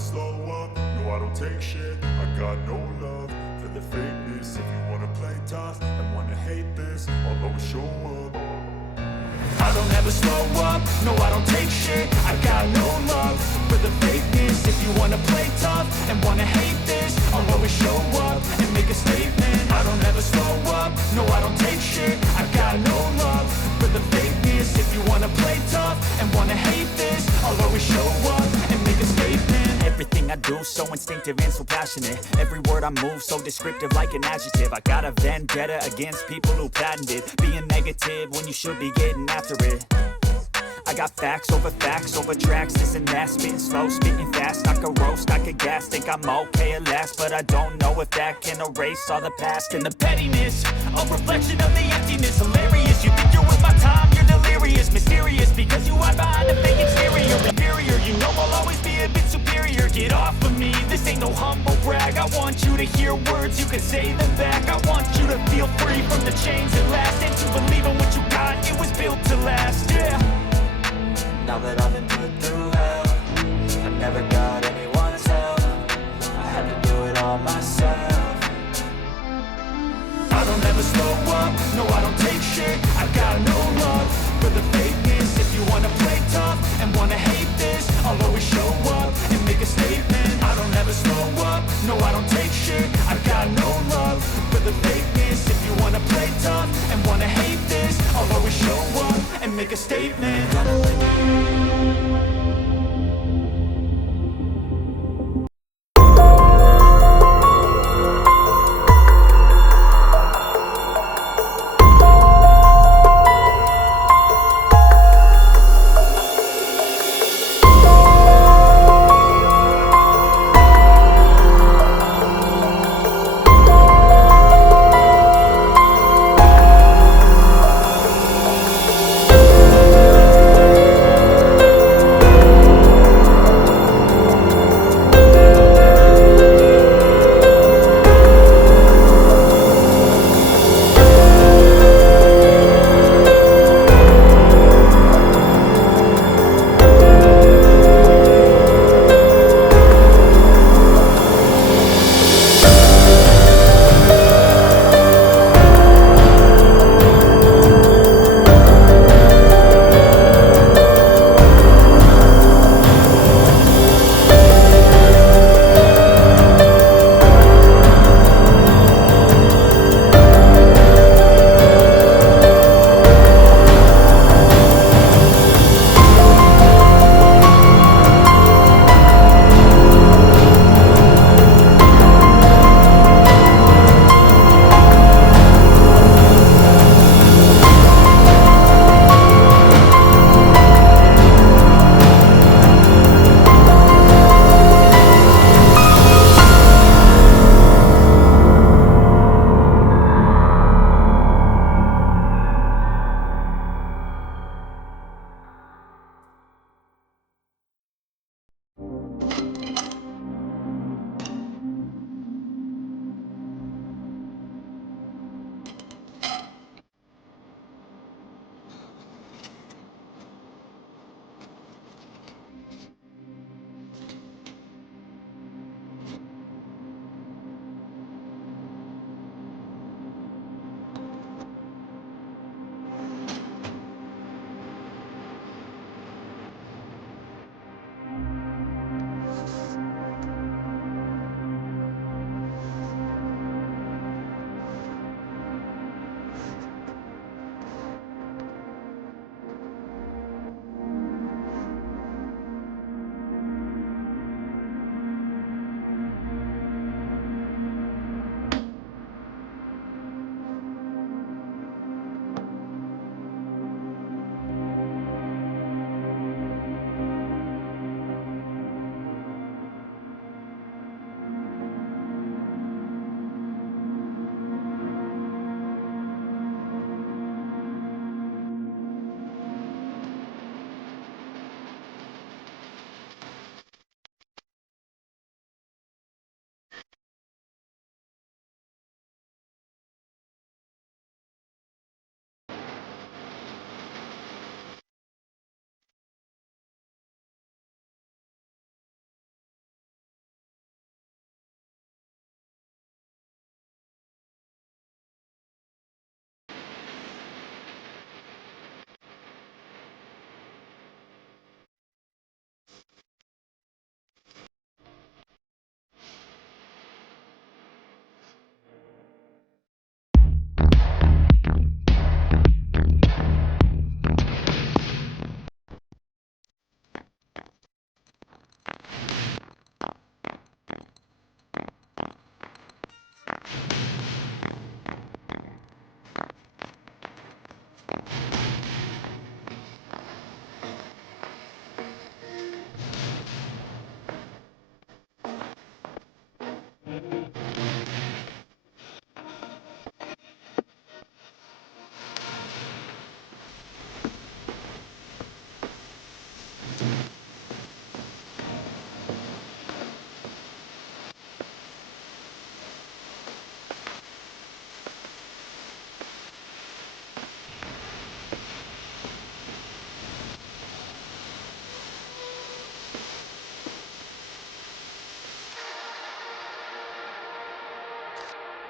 slow up, no I don't take shit. I got no love for the fakeness. If you wanna play tough and wanna hate this, I'll always show up. I don't ever slow up, no I don't take shit. I got no love for the fakeness. If you wanna play tough and wanna hate this, I'll always show up and make a statement. I don't ever slow up, no I don't take shit. I got no love for the fakeness. If you wanna play tough and wanna hate this, I'll always show up and make a statement. Everything I do so instinctive and so passionate. Every word I move so descriptive like an adjective. I got a vendetta against people who patented being negative when you should be getting after it. I got facts over tracks, this and that. Spitting slow, spitting fast, I could roast, I could gas. Think I'm okay at last, but I don't know if that can erase all the past. And the pettiness, a reflection of the emptiness. Hilarious, you think you're worth my time, you're delirious. Mysterious, because you hide behind a fake exterior. Inferior, you know I'll always be a bit superior. Get off of me, this ain't no humble brag. I want you to hear words, you can say them back. I want you to feel free from the chains that last, and to believe in what you got, it was built to last, yeah. Now that I've been put through hell, I never got anyone's help. I had to do it all myself. I don't ever slow up, no I don't take shit. I got no love for the fakeness. If you wanna play tough and wanna hate this, I'll always show up and make a statement. I don't ever slow up, no I don't take shit. I got no love for the fakeness. If you wanna play tough and wanna hate this, I'll always show up and make a statement.